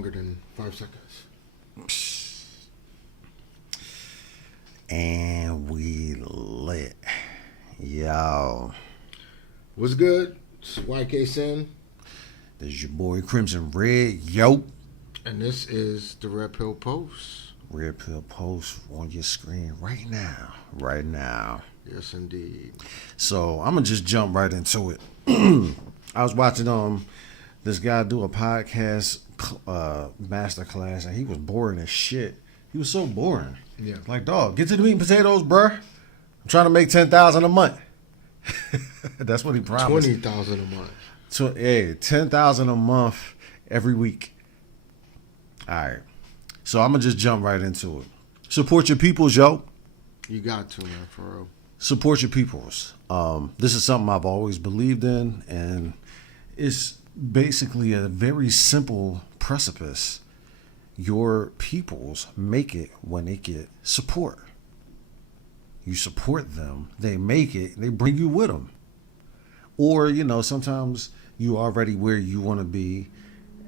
longer than 5 seconds. And we lit. Yo. What's good? It's YK Sin. This is your boy Crimson Red. Yo. And this is the Red Pill Post. Red Pill Post on your screen right now. Right now. Yes, indeed. So I'm going to just jump right into it. I was watching this guy do a podcast masterclass, and he was boring as shit. He was so boring. Yeah. Like, dog, get to the meat and potatoes, bruh. I'm trying to make $10,000 a month. That's what he promised. $20,000 a month. So, hey, $10,000 a month every week. All right. So I'm gonna just jump right into it. Support your peoples, yo. You got to, man, for real. Support your peoples. This is something I've always believed in, and it's basically a very simple precipice. Your peoples make it when they get support. You support them, they make it, they bring you with them. Or, sometimes you already where you want to be,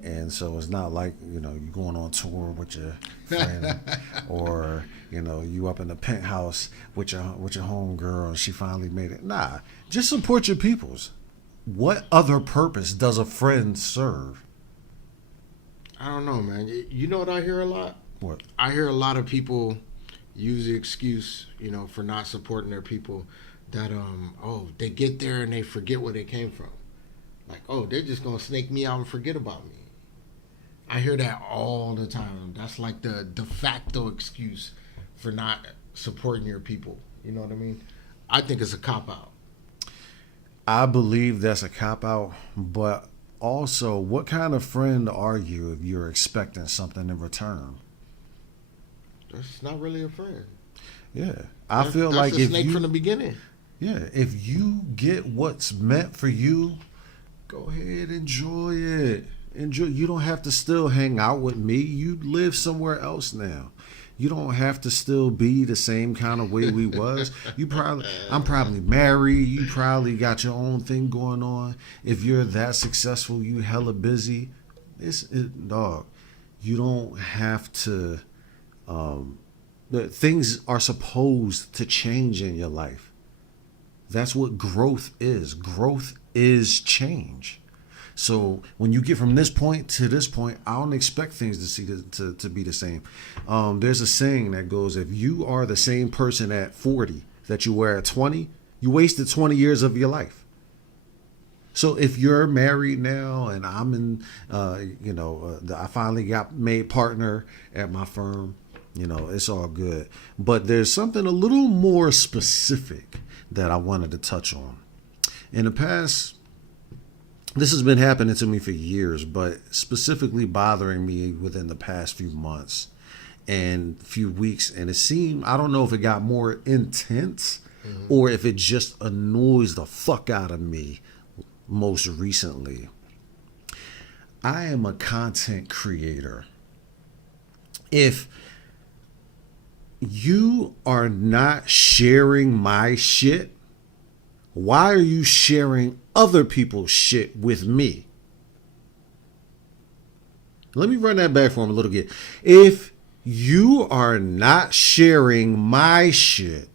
and so it's not like, you're going on tour with your friend, or, you up in the penthouse with your homegirl and she finally made it. Nah, just support your peoples. What other purpose does a friend serve? I don't know, man. You know what I hear a lot? What? I hear a lot of people use the excuse, for not supporting their people that, they get there and they forget where they came from. Like, they're just going to snake me out and forget about me. I hear that all the time. That's like the de facto excuse for not supporting your people. You know what I mean? I think it's a cop-out. I believe that's a cop-out, but also, what kind of friend are you if you're expecting something in return? That's not really a friend. Yeah. I feel like if snake from the beginning. Yeah. If you get what's meant for you, go ahead, enjoy it. Enjoy. You don't have to still hang out with me. You live somewhere else now. You don't have to still be the same kind of way we was. I'm probably married. You probably got your own thing going on. If you're that successful, you hella busy. Dog. You don't have to. Things are supposed to change in your life. That's what growth is. Growth is change. So when you get from this point to this point, I don't expect things to be the same. There's a saying that goes, if you are the same person at 40 that you were at 20, you wasted 20 years of your life. So if you're married now and I'm in, I finally got made partner at my firm, it's all good. But there's something a little more specific that I wanted to touch on. In the past, this has been happening to me for years, but specifically bothering me within the past few months and few weeks. And it seemed, I don't know if it got more intense or if it just annoys the fuck out of me most recently. I am a content creator. If you are not sharing my shit, why are you sharing other people's shit with me? Let me run that back for him a little bit. If you are not sharing my shit,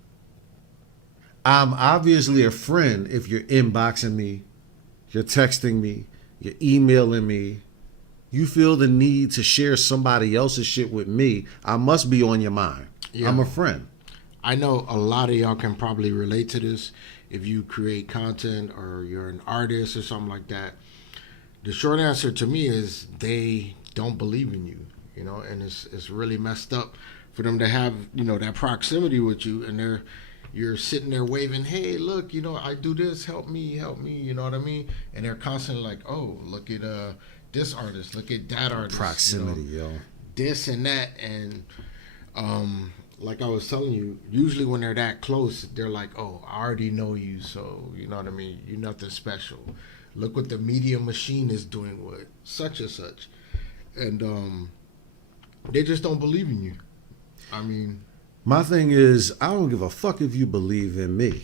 I'm obviously a friend if you're inboxing me, you're texting me, you're emailing me. You feel the need to share somebody else's shit with me, I must be on your mind. Yeah. I'm a friend. I know a lot of y'all can probably relate to this. If you create content or you're an artist or something like that, the short answer to me is they don't believe in you, and it's really messed up for them to have, that proximity with you, and you're sitting there waving, hey, look, I do this, help me, you know what I mean? And they're constantly like, oh, look at this artist, look at that artist. Proximity, yo. This and that, and like I was telling you, usually when they're that close, they're like, oh, I already know you, so, you know what I mean? You're nothing special. Look what the media machine is doing with such and such. And they just don't believe in you. I mean... My thing is, I don't give a fuck if you believe in me.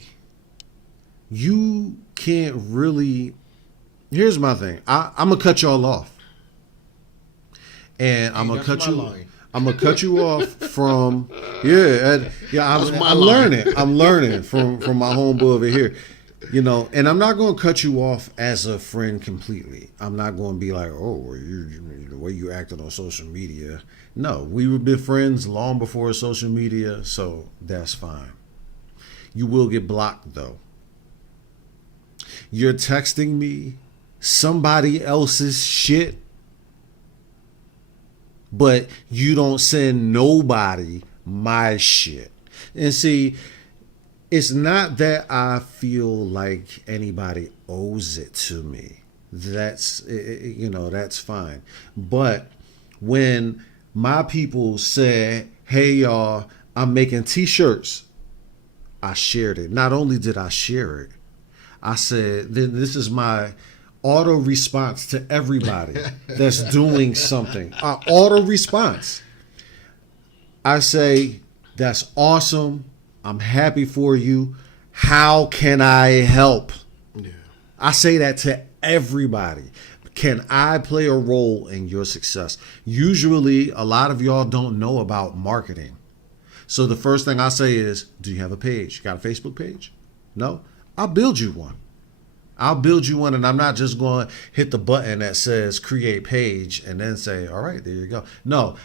You can't really... Here's my thing. I'm going to cut y'all off. and I'm gonna that's cut my you. line. I'm gonna cut you off from yeah. I'm learning. I'm learning from my homeboy over here. And I'm not gonna cut you off as a friend completely. I'm not gonna be like, oh, well, the way you acted on social media. No, we would be friends long before social media, so that's fine. You will get blocked though. You're texting me somebody else's shit, but you don't send nobody my shit. And see, it's not that I feel like anybody owes it to me. That's fine. But when my people said, hey y'all, I'm making t-shirts, I shared it. Not only did I share it, I said, then this is my auto response to everybody that's doing something. Auto response. I say, that's awesome. I'm happy for you. How can I help? Yeah. I say that to everybody. Can I play a role in your success? Usually, a lot of y'all don't know about marketing. So the first thing I say is, do you have a page? You got a Facebook page? No? I'll build you one. And I'm not just going to hit the button that says create page and then say, all right, there you go. No,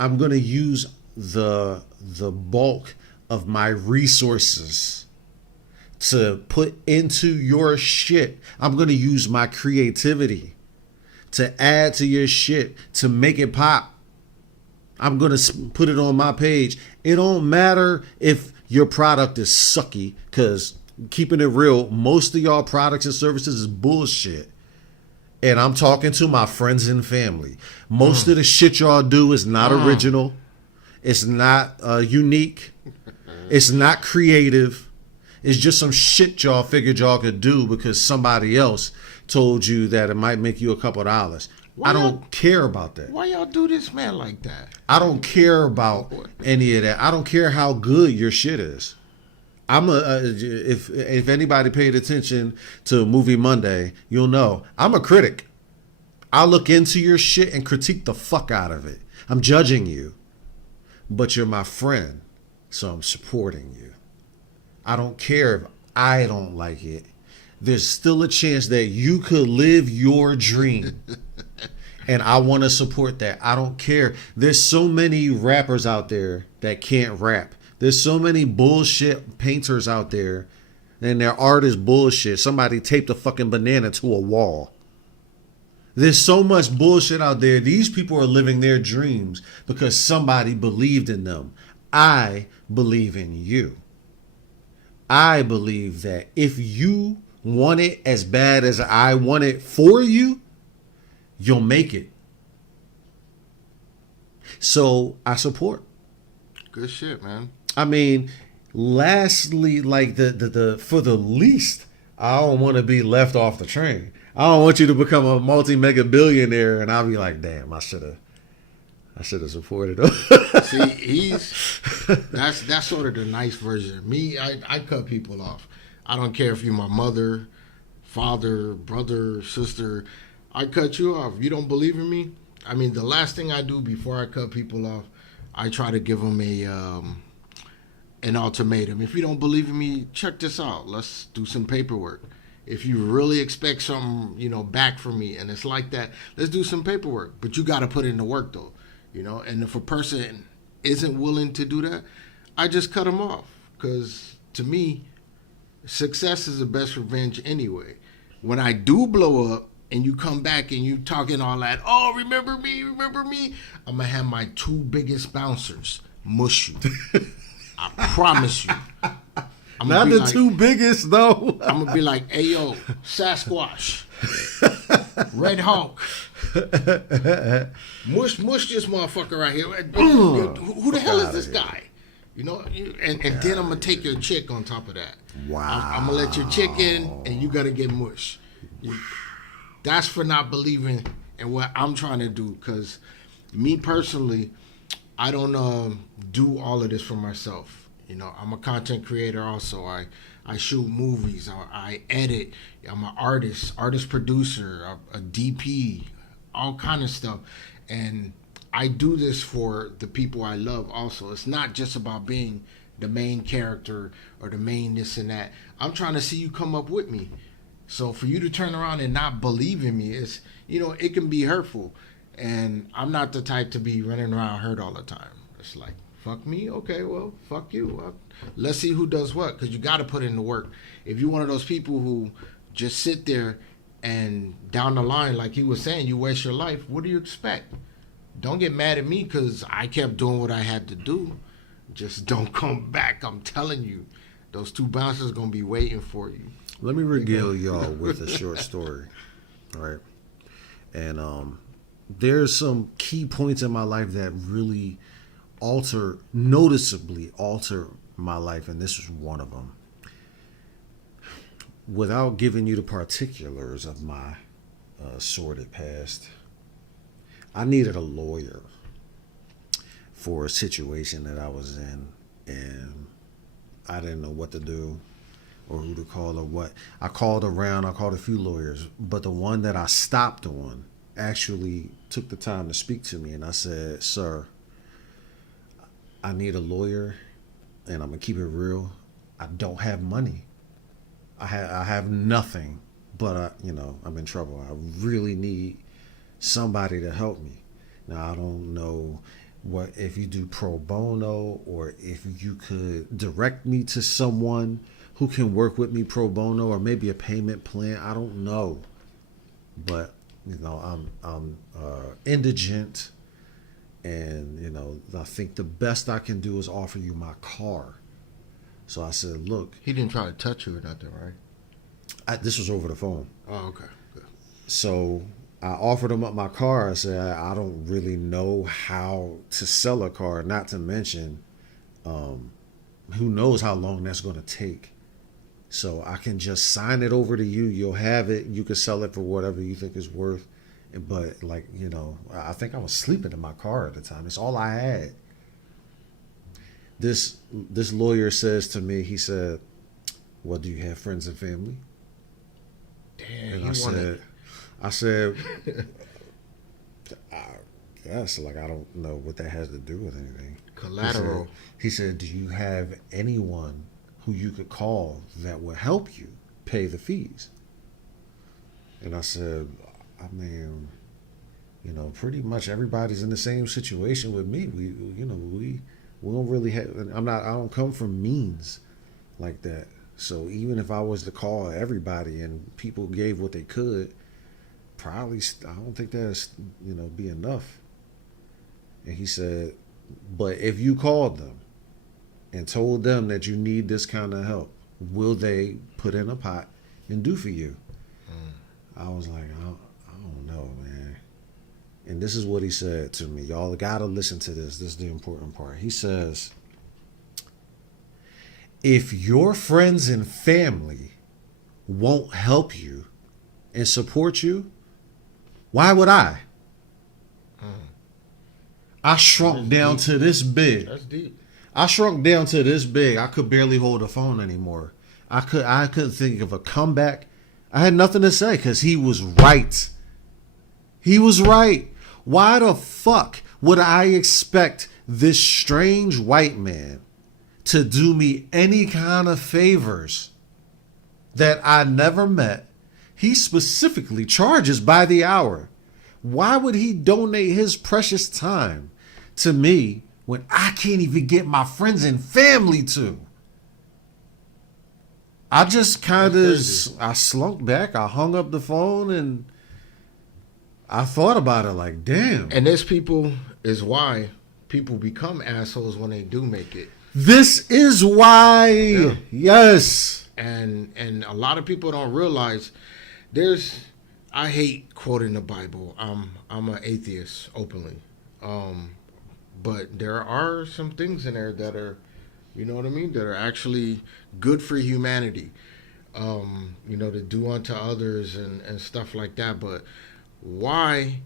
I'm going to use the bulk of my resources to put into your shit. I'm going to use my creativity to add to your shit, to make it pop. I'm going to put it on my page. It don't matter if your product is sucky, because keeping it real, most of y'all products and services is bullshit. And I'm talking to my friends and family. Most of the shit y'all do is not original. It's not unique. It's not creative. It's just some shit y'all figured y'all could do because somebody else told you that it might make you a couple dollars. I don't care about that. Why y'all do this, man, like that? I don't care about any of that. I don't care how good your shit is. If anybody paid attention to Movie Monday, you'll know I'm a critic. I look into your shit and critique the fuck out of it. I'm judging you, but you're my friend, so I'm supporting you. I don't care if I don't like it. There's still a chance that you could live your dream. And I want to support that. I don't care. There's so many rappers out there that can't rap. There's so many bullshit painters out there, and their art is bullshit. Somebody taped a fucking banana to a wall. There's so much bullshit out there. These people are living their dreams because somebody believed in them. I believe in you. I believe that if you want it as bad as I want it for you, you'll make it. So I support. Good shit, man. I mean, lastly, like the for the least, I don't want to be left off the train. I don't want you to become a multi-mega billionaire and I'll be like, damn, I should have supported him. See, that's sort of the nice version of me. I cut people off. I don't care if you're my mother, father, brother, sister. I cut you off. You don't believe in me? I mean, the last thing I do before I cut people off, I try to give them an ultimatum. If you don't believe in me, check this out. Let's do some paperwork. If you really expect something, back from me, and it's like that, let's do some paperwork. But you got to put in the work, though, And if a person isn't willing to do that, I just cut them off. Because to me, success is the best revenge anyway. When I do blow up, and you come back and you talking all that, oh, remember me, I'm going to have my two biggest bouncers mush you. I promise you. Not the two biggest, though. I'm going to be like, hey, yo, Sasquatch, Red Hulk, mush this motherfucker right here. Who the hell is this guy? And then I'm going to take your chick on top of that. Wow. I'm going to let your chick in, and you got to get mush. That's for not believing in what I'm trying to do. Because me personally, I don't do all of this for myself. I'm a content creator also. I shoot movies. I edit. I'm an artist producer, a DP, all kind of stuff. And I do this for the people I love also. It's not just about being the main character or the main this and that. I'm trying to see you come up with me. So for you to turn around and not believe in me, it's, it can be hurtful. And I'm not the type to be running around hurt all the time. It's like, fuck me? Okay, well, fuck you. Let's see who does what, because you got to put in the work. If you're one of those people who just sit there and down the line, like he was saying, you waste your life, what do you expect? Don't get mad at me because I kept doing what I had to do. Just don't come back. I'm telling you, those two bouncers going to be waiting for you. Let me regale y'all with a short story. All right. And there's some key points in my life that really noticeably alter my life. And this is one of them. Without giving you the particulars of my sordid past, I needed a lawyer for a situation that I was in, and I didn't know what to do or who to call or what. I called around, I called a few lawyers, but the one that I stopped on actually took the time to speak to me, and I said, "Sir, I need a lawyer, and I'm gonna keep it real. I don't have money. I have nothing, but I'm in trouble. I really need somebody to help me. Now, I don't know if you do pro bono or if you could direct me to someone who can work with me pro bono or maybe a payment plan. I don't know, but I'm indigent, and I think the best I can do is offer you my car." So I said, "Look." He didn't try to touch you or nothing, right? This was over the phone. Oh, okay. Good. So I offered him up my car. I said, I don't really know how to sell a car, not to mention who knows how long that's going to take. So I can just sign it over to you. You'll have it. You can sell it for whatever you think is worth. But I think I was sleeping in my car at the time. It's all I had. This lawyer says to me, he said, "Well, do you have friends and family?" Damn, and I said, I guess, I don't know what that has to do with anything. Collateral. He said, "Do you have anyone who you could call that would help you pay the fees?" And I said, "I mean, pretty much everybody's in the same situation with me. We don't really have. I don't come from means like that. So even if I was to call everybody and people gave what they could, probably I don't think that's be enough." And he said, "But if you called them and told them that you need this kind of help, will they put in a pot and do for you?" I was like, I don't know, man. And this is what he said to me. Y'all gotta listen to this. This is the important part. He says, "If your friends and family won't help you and support you, why would I?" I shrunk down to this big. That's deep. I shrunk down to this big. I could barely hold a phone anymore. I couldn't think of a comeback. I had nothing to say because he was right. He was right. Why the fuck would I expect this strange white man to do me any kind of favors that I never met? He specifically charges by the hour. Why would he donate his precious time to me when I can't even get my friends and family to? I just kind of, I slunk back. I hung up the phone and I thought about it like, damn. And this is why people become assholes when they do make it. This is why. Yeah. Yes. And a lot of people don't realize I hate quoting the Bible. I'm an atheist openly. But there are some things in there that are, you know what I mean, that are actually good for humanity. To do unto others and stuff like that. But why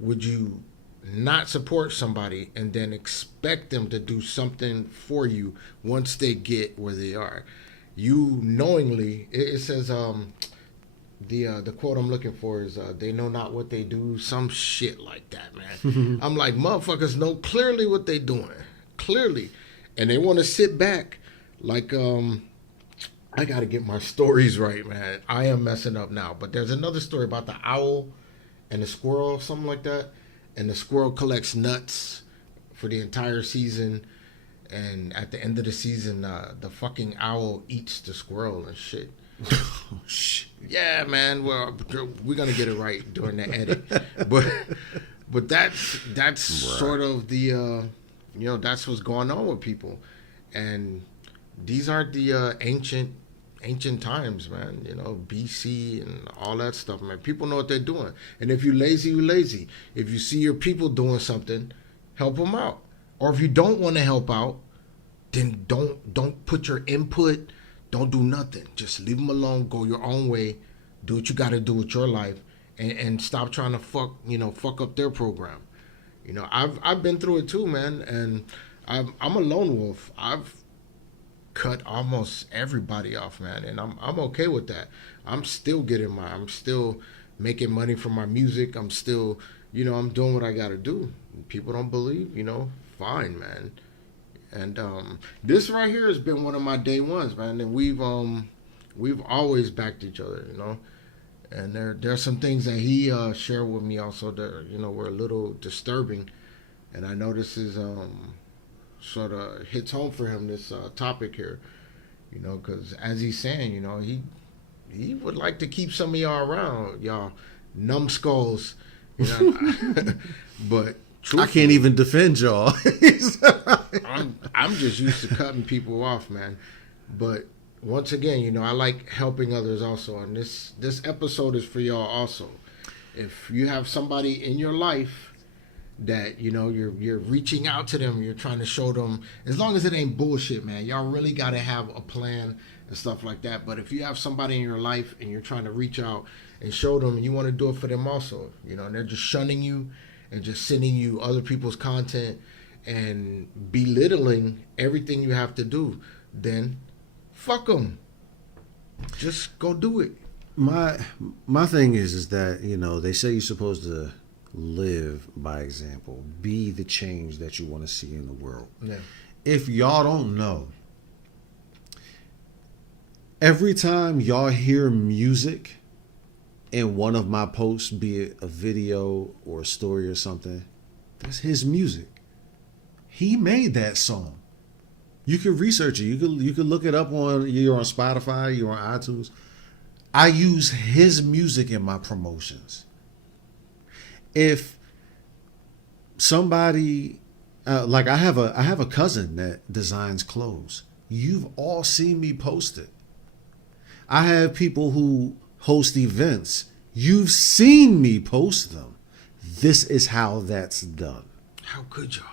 would you not support somebody and then expect them to do something for you once they get where they are? You knowingly, it says, the quote I'm looking for is they know not what they do, some shit like that, man. I'm like, motherfuckers know clearly what they doing, clearly, and they want to sit back like I gotta get my stories right, man. I am messing up now, but there's another story about the owl and the squirrel, something like that, and the squirrel collects nuts for the entire season, and at the end of the season the fucking owl eats the squirrel and shit. Oh, shit. Yeah, man. Well, we're gonna get it right during the edit, but that's sort of the that's what's going on with people, and these aren't the ancient times, man. BC and all that stuff, man. People know what they're doing, and if you're lazy, you're lazy. If you see your people doing something, help them out, or if you don't want to help out, then don't put your input. Don't do nothing. Just leave them alone. Go your own way. Do what you got to do with your life, and stop trying to fuck up their program. I've been through it too, man, and I'm a lone wolf. I've cut almost everybody off, man, and I'm okay with that. I'm still I'm still making money from my music. I'm still, I'm doing what I got to do. People don't believe, fine, man. And this right here has been one of my day ones, man. And we've always backed each other, And there's some things that he shared with me also that were a little disturbing, and I know this is sort of hits home for him, this topic here, because as he's saying, he would like to keep some of y'all around, y'all numbskulls, but. I can't even defend y'all. I'm just used to cutting people off, man. But once again, I like helping others also, and this episode is for y'all also. If you have somebody in your life that you're reaching out to them, you're trying to show them, as long as it ain't bullshit, man. Y'all really got to have a plan and stuff like that. But if you have somebody in your life and you're trying to reach out and show them, and you want to do it for them also, and they're just shunning you and just sending you other people's content and belittling everything you have to do, then fuck them. Just go do it. My thing is that, they say you're supposed to live by example. Be the change that you want to see in the world. Yeah. If y'all don't know, every time y'all hear music in one of my posts, be it a video or a story or something, that's his music. He made that song. You can research it. You can look it up you're on Spotify, you're on iTunes. I use his music in my promotions. If somebody like I have a cousin that designs clothes. You've all seen me post it. I have people who host events. You've seen me post them. This is how that's done. How could y'all?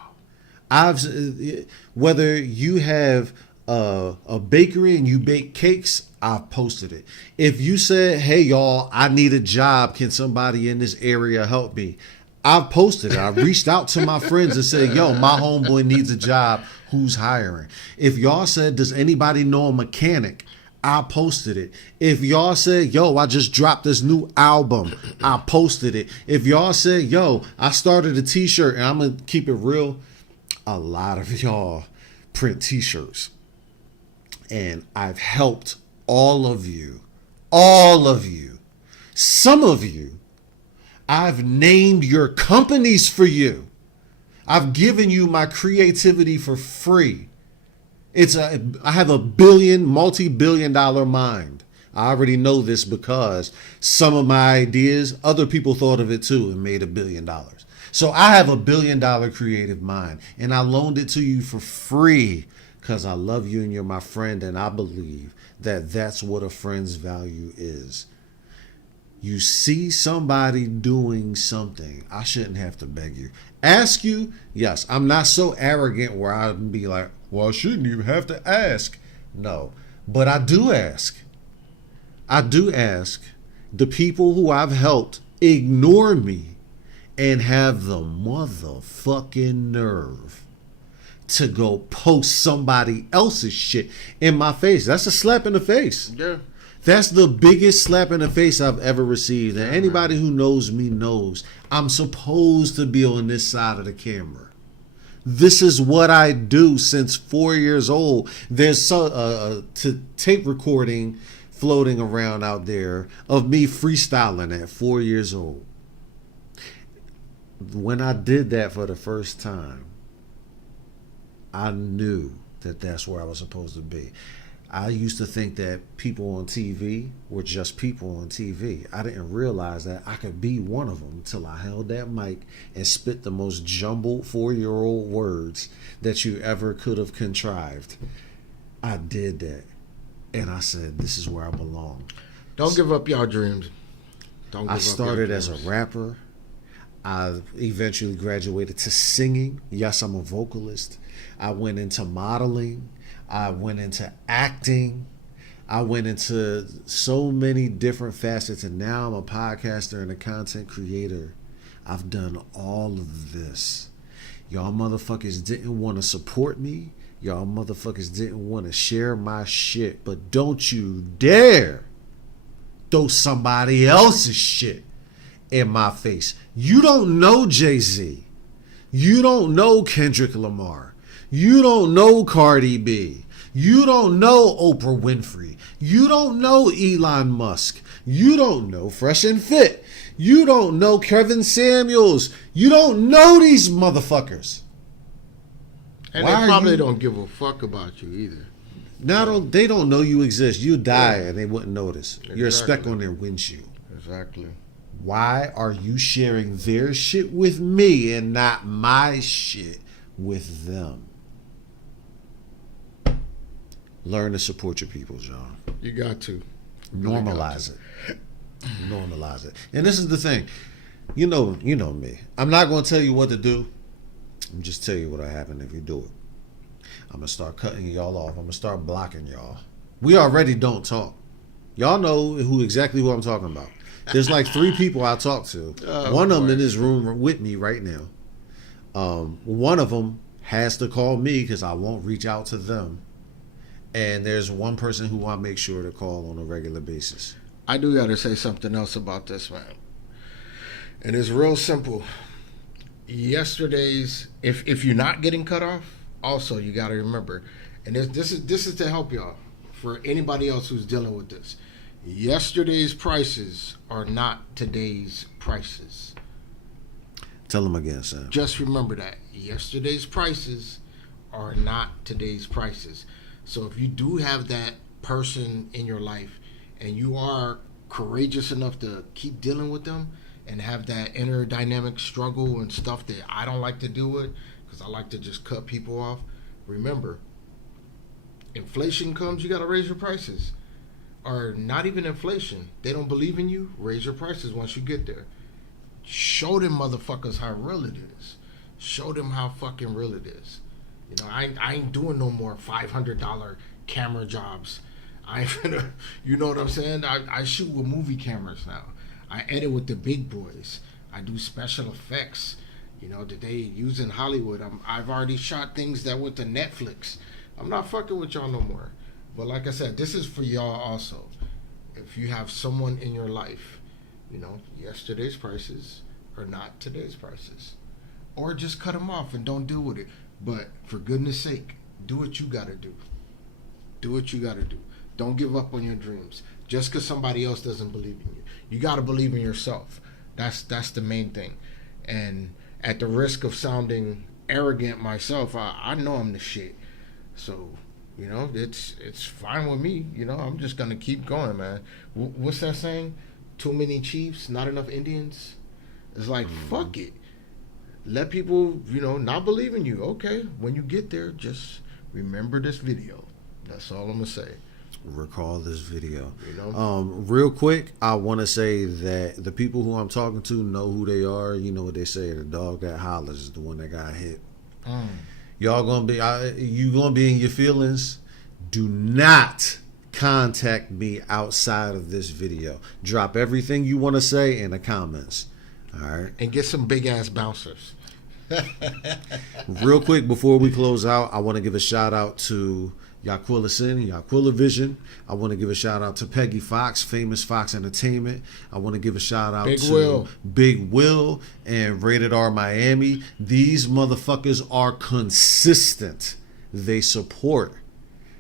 Whether you have a bakery and you bake cakes, I've posted it. If you said, hey y'all, I need a job, can somebody in this area help me? I've posted it. I reached out to my friends and said, yo, my homeboy needs a job, who's hiring? If y'all said, does anybody know a mechanic? I posted it. If y'all said, yo, I just dropped this new album, I posted it. If y'all said, yo, I started a t-shirt, and I'm going to keep it real, a lot of y'all print t-shirts. And I've helped all of you. Some of you, I've named your companies for you. I've given you my creativity for free. I have a multi-billion-dollar mind. I already know this because some of my ideas, other people thought of it too and made $1 billion. So I have $1 billion creative mind, and I loaned it to you for free because I love you and you're my friend, and I believe that that's what a friend's value is. You see somebody doing something, I shouldn't have to beg you. Ask you, yes, I'm not so arrogant where I'd be like, well, I shouldn't even have to ask. No, but I do ask. The people who I've helped ignore me and have the motherfucking nerve to go post somebody else's shit in my face. That's a slap in the face. Yeah. That's the biggest slap in the face I've ever received. And anybody who knows me knows I'm supposed to be on this side of the camera. This is what I do since 4 years old. There's tape recording floating around out there of me freestyling at 4 years old. When I did that for the first time, I knew that that's where I was supposed to be. I used to think that people on TV were just people on TV. I didn't realize that I could be one of them until I held that mic and spit the most jumbled 4-year-old words that you ever could have contrived. I did that. And I said, this is where I belong. Don't give up your dreams. I started as a rapper. I eventually graduated to singing. Yes, I'm a vocalist. I went into modeling. I went into acting. I went into so many different facets, and now I'm a podcaster and a content creator. I've done all of this. Y'all motherfuckers didn't want to support me. Y'all motherfuckers didn't want to share my shit. But don't you dare throw somebody else's shit in my face. You don't know Jay-Z. You don't know Kendrick Lamar. You don't know Cardi B. You don't know Oprah Winfrey. You don't know Elon Musk. You don't know Fresh and Fit. You don't know Kevin Samuels. You don't know these motherfuckers. And they probably don't give a fuck about you either. They don't know you exist. You die and they wouldn't notice. Exactly. You're a speck on their windshield. Exactly. Why are you sharing their shit with me and not my shit with them? Learn to support your people, John. You got to. Normalize it. Normalize it. And this is the thing. You know me. I'm not going to tell you what to do. I'm just tell you what'll happen if you do it. I'm going to start cutting y'all off. I'm going to start blocking y'all. We already don't talk. Y'all know exactly who I'm talking about. There's like 3 people I talk to. One of them in this room with me right now. One of them has to call me because I won't reach out to them. And there's one person who I make sure to call on a regular basis. I do got to say something else about this, man. And it's real simple. Yesterday's, if you're not getting cut off, also you got to remember, and this is to help y'all, for anybody else who's dealing with this. Yesterday's prices are not today's prices. Tell them again, Sam. Just remember that. Yesterday's prices are not today's prices. So if you do have that person in your life and you are courageous enough to keep dealing with them and have that inner dynamic struggle and stuff that I don't like to deal with because I like to just cut people off, remember, inflation comes, you got to raise your prices. Or not even inflation. They don't believe in you, raise your prices once you get there. Show them motherfuckers how real it is. Show them how fucking real it is. You know, I ain't doing no more $500 camera jobs. I ain't finna, you know what I'm saying? I shoot with movie cameras now. I edit with the big boys. I do special effects. You know, that they use in Hollywood. I've already shot things that went to Netflix. I'm not fucking with y'all no more. But like I said, this is for y'all also. If you have someone in your life, you know, yesterday's prices are not today's prices. Or just cut them off and don't deal with it. But for goodness sake, do what you gotta do. Do what you gotta do. Don't give up on your dreams. Just because somebody else doesn't believe in you. You gotta believe in yourself. That's the main thing. And at the risk of sounding arrogant myself, I know I'm the shit. So, you know, it's fine with me. You know, I'm just gonna keep going, man. What's that saying? Too many chiefs, not enough Indians. It's like, fuck it. Let people, you know, not believe in you. Okay, when you get there, just remember this video. That's all I'm gonna say. Recall this video. You know? Real quick, I want to say that the people who I'm talking to know who they are. You know what they say: the dog that hollers is the one that got hit. Y'all gonna be, you gonna be in your feelings. Do not contact me outside of this video. Drop everything you want to say in the comments. All right. And get some big ass bouncers. Real quick before we close out, I want to give a shout out to Yaquilla Sin, Yaquilla Vision. I want to give a shout out to Peggy Fox, Famous Fox Entertainment. I want to give a shout out Big to Will. Big Will and Rated R Miami. These motherfuckers are consistent. They support.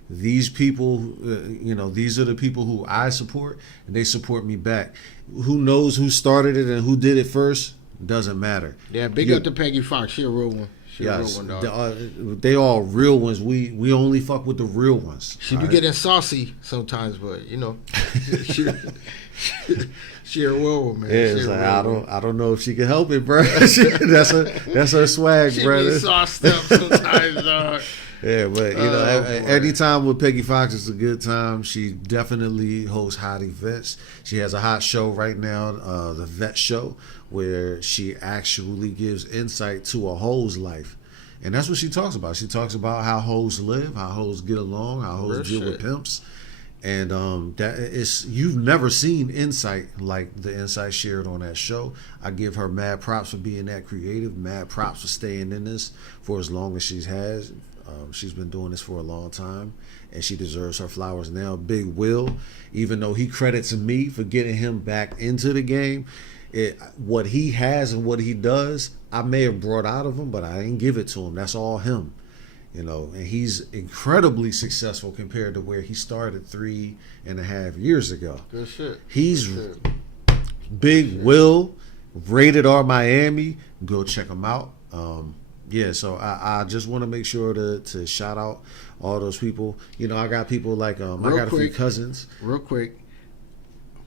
These people, these are the people who I support, and they support me back. Who knows who started it and who did it first? Doesn't matter. Yeah, big up to Peggy Fox. She a real one. She a real one, dog. They all real ones. We only fuck with the real ones. She be getting saucy sometimes, but she a real one, man. Yeah, it's like, I don't know if she can help it, bro. that's her swag, she brother. She be sauced up sometimes, dog. Yeah, but any time with Peggy Fox is a good time. She definitely hosts hot events. She has a hot show right now, the Vet Show, where she actually gives insight to a hoe's life. And that's what she talks about. She talks about how hoes live, how hoes get along, how hoes deal with pimps. And you've never seen insight like the insight shared on that show. I give her mad props for being that creative, mad props for staying in this for as long as she has. She's been doing this for a long time, and she deserves her flowers now. Big Will, even though he credits me for getting him back into the game, what he has and what he does, I may have brought out of him, but I didn't give it to him. That's all him. And he's incredibly successful compared to where he started 3.5 years ago. Good shit. He's Big Will, Rated R Miami. Go check him out. So I just want to make sure to shout out all those people. I got people like I got a few cousins. Real quick,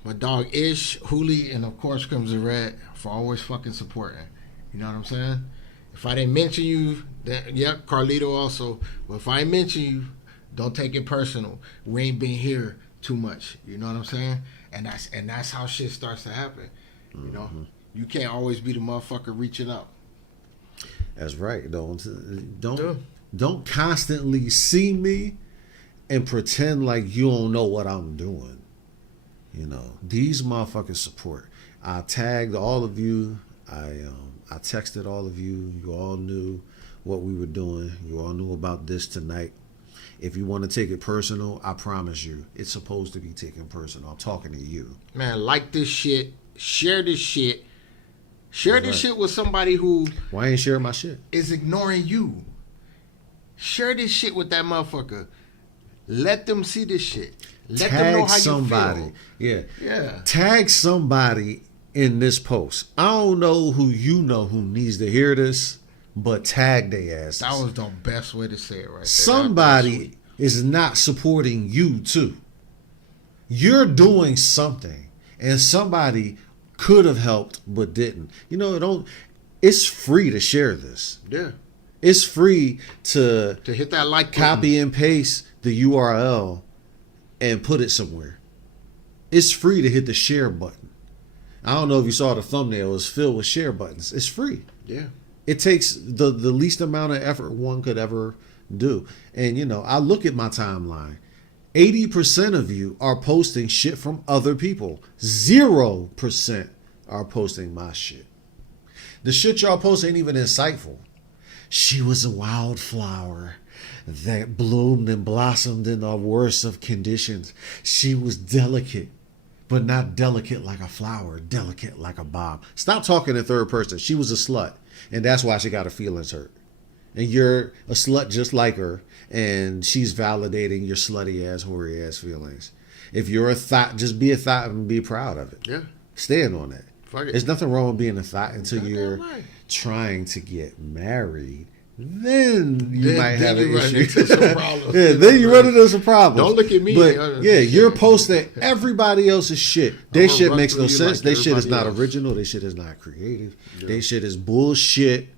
my dog Ish, Hooli, and of course Crimson Red for always fucking supporting. You know what I'm saying? If I didn't mention you, then Carlito also. But if I didn't mention you, don't take it personal. We ain't been here too much. You know what I'm saying? And that's how shit starts to happen. You can't always be the motherfucker reaching up. That's right. Don't constantly see me and pretend like you don't know what I'm doing. These motherfuckers support. I tagged all of you. I texted all of you. You all knew what we were doing. You all knew about this tonight. If you want to take it personal, I promise you, it's supposed to be taken personal. I'm talking to you. Man, like this shit. Share this shit. Share this shit with somebody who... Why ain't share my shit? ...is ignoring you. Share this shit with that motherfucker. Let them see this shit. Let them know how somebody. You feel. Yeah. Tag somebody in this post. I don't know who who needs to hear this, but tag their asses. That was the best way to say it right there. Somebody is not supporting you too. You're doing something, and somebody could have helped but didn't. It's free to share this. Yeah. It's free to hit that like copy and paste the URL and put it somewhere. It's free to hit the share button. I don't know if you saw the thumbnail. It's filled with share buttons. It's free. Yeah. It takes the least amount of effort one could ever do. And, I look at my timeline. 80% of you are posting shit from other people. 0% are posting my shit. The shit y'all post ain't even insightful. She was a wildflower that bloomed and blossomed in the worst of conditions. She was delicate, but not delicate like a flower, delicate like a bomb. Stop talking in third person. She was a slut, and that's why she got her feelings hurt. And you're a slut just like her, and she's validating your slutty ass, hoary ass feelings. If you're a thought, just be a thought and be proud of it. Yeah. Stand on that. Fuck it. There's nothing wrong with being a thought until you're trying to get married. Then you might have an issue. Then you run into some problems. Don't look at me. But you're posting everybody else's shit. Their shit makes no sense. Their shit is not original. Their shit is not creative. Their shit is bullshit.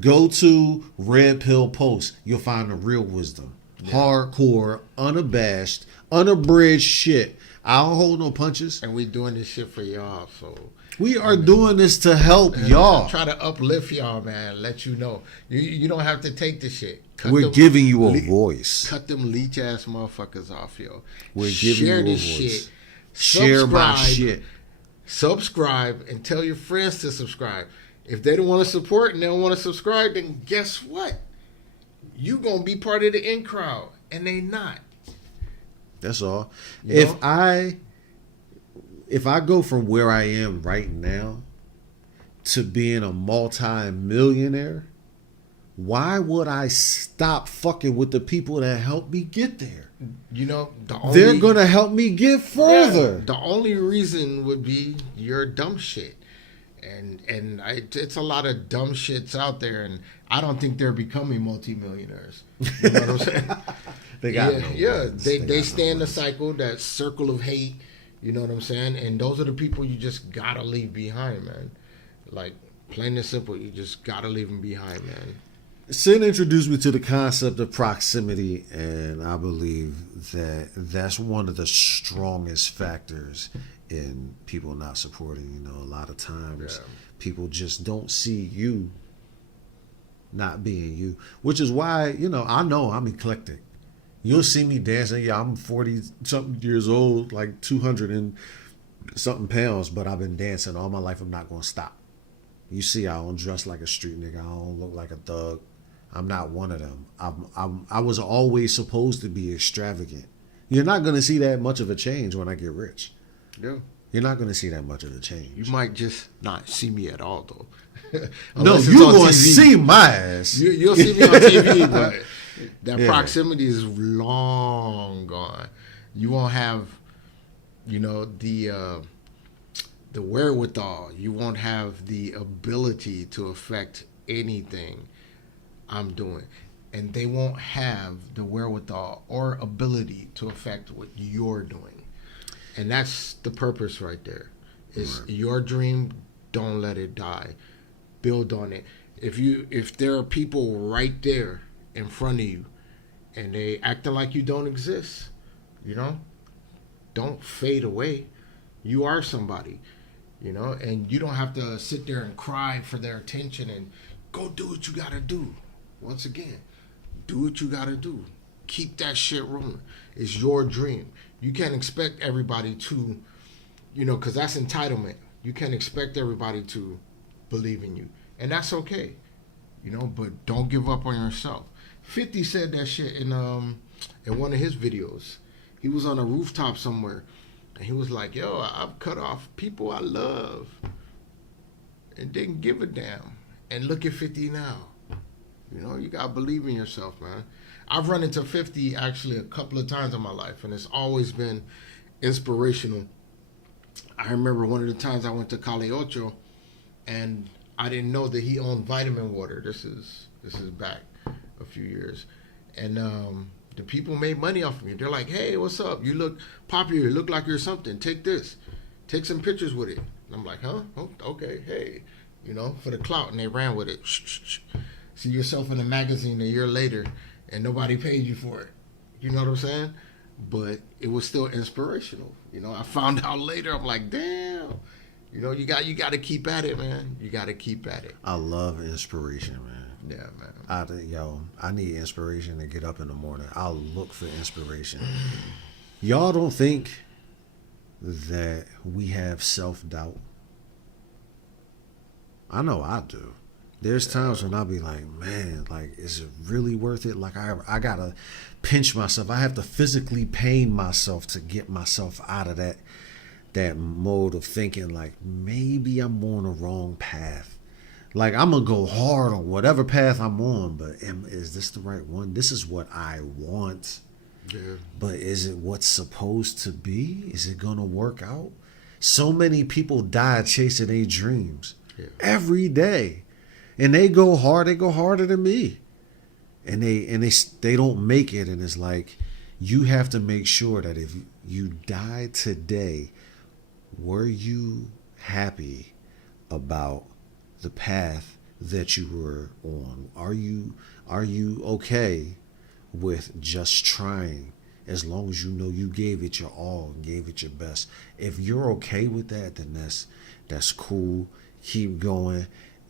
Go to Red Pill Post. You'll find the real wisdom. Hardcore, unabashed, unabridged shit. I don't hold no punches. And we doing this shit for y'all, so... We are doing this to help y'all. Try to uplift y'all, man. Let you know. You don't have to take the shit. We're giving you a voice. Cut them leech ass motherfuckers off, yo. We're giving you a voice. Shit. Share my shit. Subscribe and tell your friends to subscribe. If they don't want to support and they don't want to subscribe, then guess what? You gonna be part of the in crowd. and they not. That's all. You If know? I go from where I am right now to being a multi-millionaire, why would I stop fucking with the people that helped me get there? You know, They're gonna help me get further. The only reason would be your dumb shit, it's a lot of dumb shits out there, and I don't think they're becoming multimillionaires. You know what I'm saying? They got they stay in the cycle, that circle of hate. You know what I'm saying? And those are the people you just gotta leave behind, man. Like, plain and simple, you just gotta leave them behind, man. Sin introduced me to the concept of proximity, and I believe that that's one of the strongest factors in people not supporting. You know, a lot of times people just don't see you not being you, which is why, you know I'm eclectic. You'll see me dancing. Yeah, I'm 40-something years old, like 200 and something pounds, but I've been dancing all my life. I'm not going to stop. You see, I don't dress like a street nigga. I don't look like a thug. I'm not one of them. I was always supposed to be extravagant. You're not going to see that much of a change when I get rich. Yeah. You're not going to see that much of a change. You might just not see me at all, though. No, you're going to see my ass. You'll see me on TV, but that proximity is long gone. You won't have, the wherewithal. You won't have the ability to affect anything I'm doing. And they won't have the wherewithal or ability to affect what you're doing. And that's the purpose right there. It's your dream, don't let it die. Build on it. If there are people right there in front of you and they acting like you don't exist, don't fade away. You are somebody, and you don't have to sit there and cry for their attention, and go do what you gotta do. Once again, do what you gotta do. Keep that shit rolling. It's your dream. You can't expect everybody to, because that's entitlement. You can't expect everybody to believe in you. And that's okay, but don't give up on yourself. 50 said that shit in one of his videos. He was on a rooftop somewhere, and he was like, yo, I've cut off people I love and didn't give a damn. And look at 50 now. You got to believe in yourself, man. I've run into 50 actually a couple of times in my life, and it's always been inspirational. I remember one of the times I went to Calle Ocho, and I didn't know that he owned vitamin water. This is back a few years. And the people made money off of me. They're like, hey, what's up? You look popular. You look like you're something. Take this. Take some pictures with it. And I'm like, huh? Oh, okay, hey. For the clout. And they ran with it. Shh. See yourself in a magazine a year later, and nobody paid you for it. You know what I'm saying? But it was still inspirational. I found out later. I'm like, damn. You got to keep at it, man. You got to keep at it. I love inspiration, man. Yeah, man. I need inspiration to get up in the morning. I'll look for inspiration. Y'all don't think that we have self-doubt? I know I do. There's times when I'll be like, man, like, is it really worth it? Like, I got to pinch myself. I have to physically pain myself to get myself out of that mode of thinking, like, maybe I'm on the wrong path. Like, I'm going to go hard on whatever path I'm on, but is this the right one? This is what I want. Yeah. But is it what's supposed to be? Is it going to work out? So many people die chasing their dreams every day. And they go hard. They go harder than me. And they don't make it. And it's like, you have to make sure that if you die today, were you happy about the path that you were on? Are you okay with just trying, as long as you know you gave it your all, gave it your best? If you're okay with that, then that's cool. Keep going.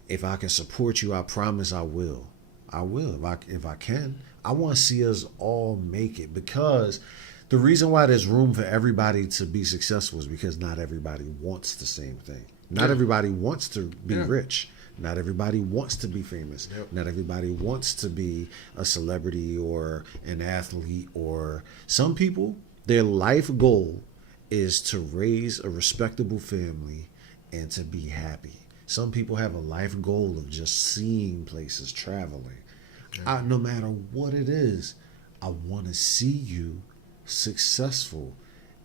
If I can support you, I promise I will. If I can. I want to see us all make it, because the reason why there's room for everybody to be successful is because not everybody wants the same thing. Not everybody wants to be rich. Not everybody wants to be famous. Yep. Not everybody wants to be a celebrity or an athlete. Or some people, their life goal is to raise a respectable family and to be happy. Some people have a life goal of just seeing places, traveling. No matter what it is, I want to see you successful.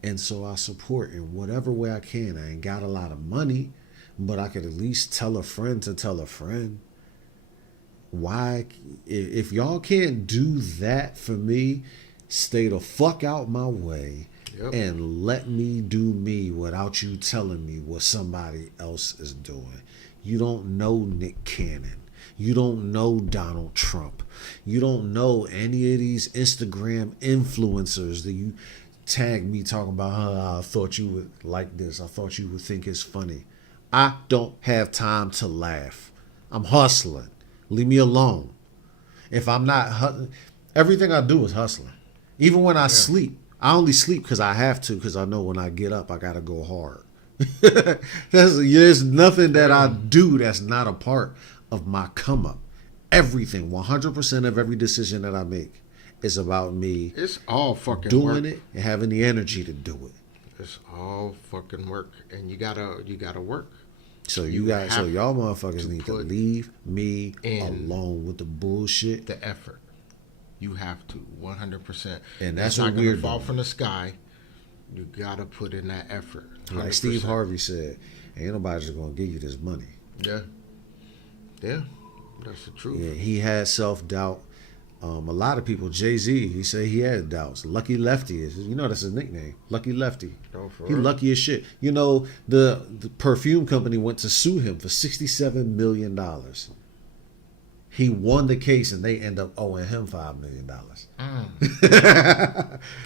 And so I support in whatever way I can. I ain't got a lot of money, but I could at least tell a friend to tell a friend. Why? If y'all can't do that for me, stay the fuck out my way. Yep. And let me do me without you telling me what somebody else is doing. You don't know Nick Cannon. You don't know Donald Trump. You don't know any of these Instagram influencers that you tag me talking about, I thought you would like this. I thought you would think it's funny. I don't have time to laugh. I'm hustling. Leave me alone. If I'm not, everything I do is hustling. Even when I sleep. I only sleep because I have to, because I know when I get up, I got to go hard. There's nothing that I do that's not a part of my come up. Everything, 100% of every decision that I make is about me. It's all fucking doing work. It and having the energy to do it. It's all fucking work, and you gotta work. So y'all motherfuckers need to leave me alone with the bullshit. The effort. You have to, 100%. And that's it's what not we're gonna fall doing. From the sky. You gotta put in that effort. 100%. Like Steve Harvey said, ain't nobody just gonna give you this money. Yeah. That's the truth. Yeah, he had self-doubt. A lot of people, Jay-Z, he said he had doubts. Lucky Lefty is, that's his nickname. Lucky Lefty. Oh, he lucky as shit. The perfume company went to sue him for $67 million. He won the case and they end up owing him $5 million.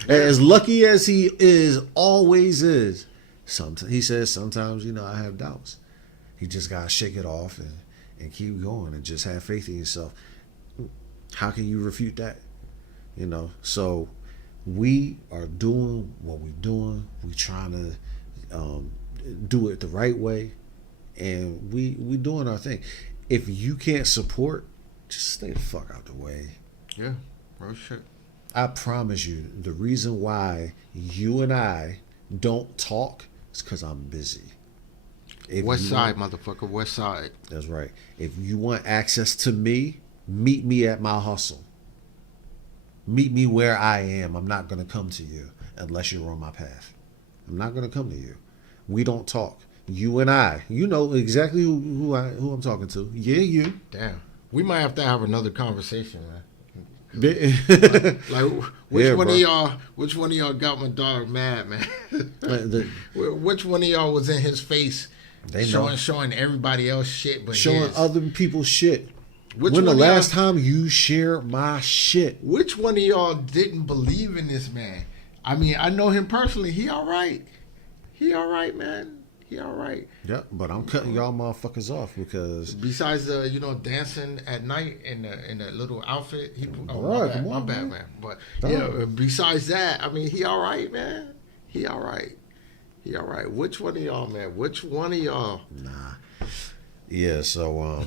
As lucky as he always is, he says sometimes, I have doubts. He just got to shake it off and keep going and just have faith in yourself. How can you refute that? So we are doing what we're doing. We trying to do it the right way, and we doing our thing. If you can't support, just stay the fuck out the way. Yeah, real shit. I promise you, the reason why you and I don't talk is because I'm busy. West Side, motherfucker, West Side. That's right. If you want access to me, meet me at my hustle. Meet me where I am. I'm not going to come to you unless you're on my path. I'm not going to come to you. We don't talk. You and I. You know exactly who I'm talking to. Yeah, you. Damn. We might have to have another conversation, man. Which one of y'all got my dog mad, man? Which one of y'all was in his face showing everybody else shit, but showing other people shit? When the last time you shared my shit? Which one of y'all didn't believe in this man? I mean, I know him personally. He all right. He all right, man. He all right. Yeah, but I'm cutting y'all motherfuckers off because besides dancing at night in the little outfit. My bad, man. But besides that, I mean, he all right, man. He all right. He all right. Which one of y'all, man? Which one of y'all? Nah. Yeah. So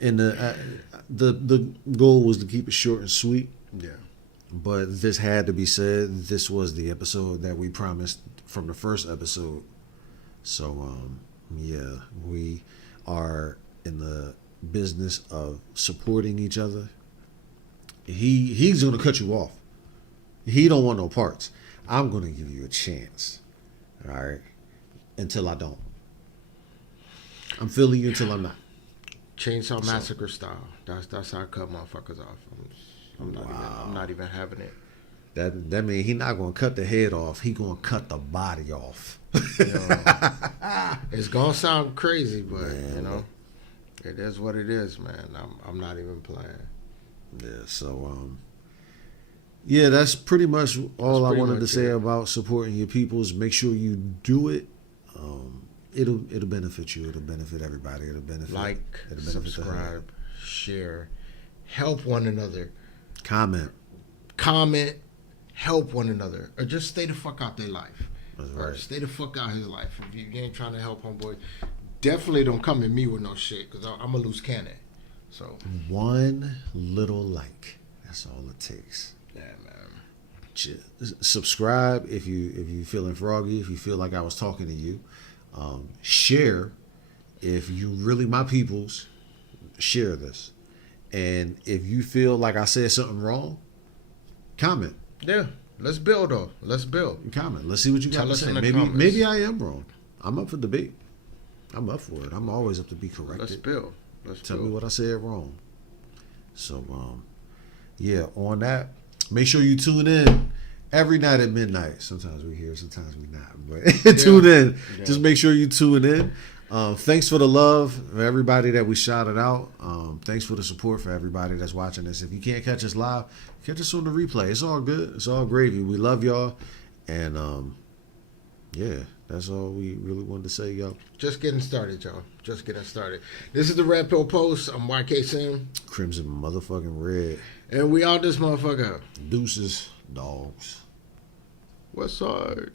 and the goal was to keep it short and sweet. Yeah. But this had to be said. This was the episode that we promised from the first episode. So, we are in the business of supporting each other. He's going to cut you off. He don't want no parts. I'm going to give you a chance. All right? Until I don't. I'm feeling you until I'm not. Chainsaw Massacre style. That's how I cut motherfuckers off. I'm not even having it. That means he's not gonna cut the head off. He gonna cut the body off. It's gonna sound crazy, but it is what it is, man. I'm not even playing. Yeah. So that's pretty much all I wanted to say about supporting your peoples. Make sure you do it. It'll benefit you. It'll benefit everybody. It'll benefit. Subscribe, share, help one another. Comment, help one another, or just stay the fuck out their life. That's right. Or stay the fuck out his life. If you ain't trying to help homeboy, definitely don't come at me with no shit because I'm a loose cannon. So One little like. That's all it takes. yeah, man. Subscribe if you feeling froggy. If you feel like I was talking to you, share. If you really my peoples, share this. And if you feel like I said something wrong, comment. Yeah, let's build though. Let's build. Comment. Let's see what you got Tell to us say. in the Maybe comments. maybe I am wrong. I'm up for debate. I'm up for it. I'm always up to be corrected. Let's build. Tell me what I said wrong. So yeah, on that, make sure you tune in every night at midnight. Sometimes we're here, sometimes we're not. But tune in. Yeah. Just make sure you tune in. Thanks for the love for everybody that we shouted out. Thanks for the support for everybody that's watching this. If you can't catch us live, catch us on the replay. It's all good. It's all gravy. We love y'all. And yeah, that's all we really wanted to say, y'all. Just getting started, y'all. Just getting started. This is the Red Pill Post. I'm YK Sim. Crimson motherfucking red. And we out this motherfucker. Deuces, dogs. West side.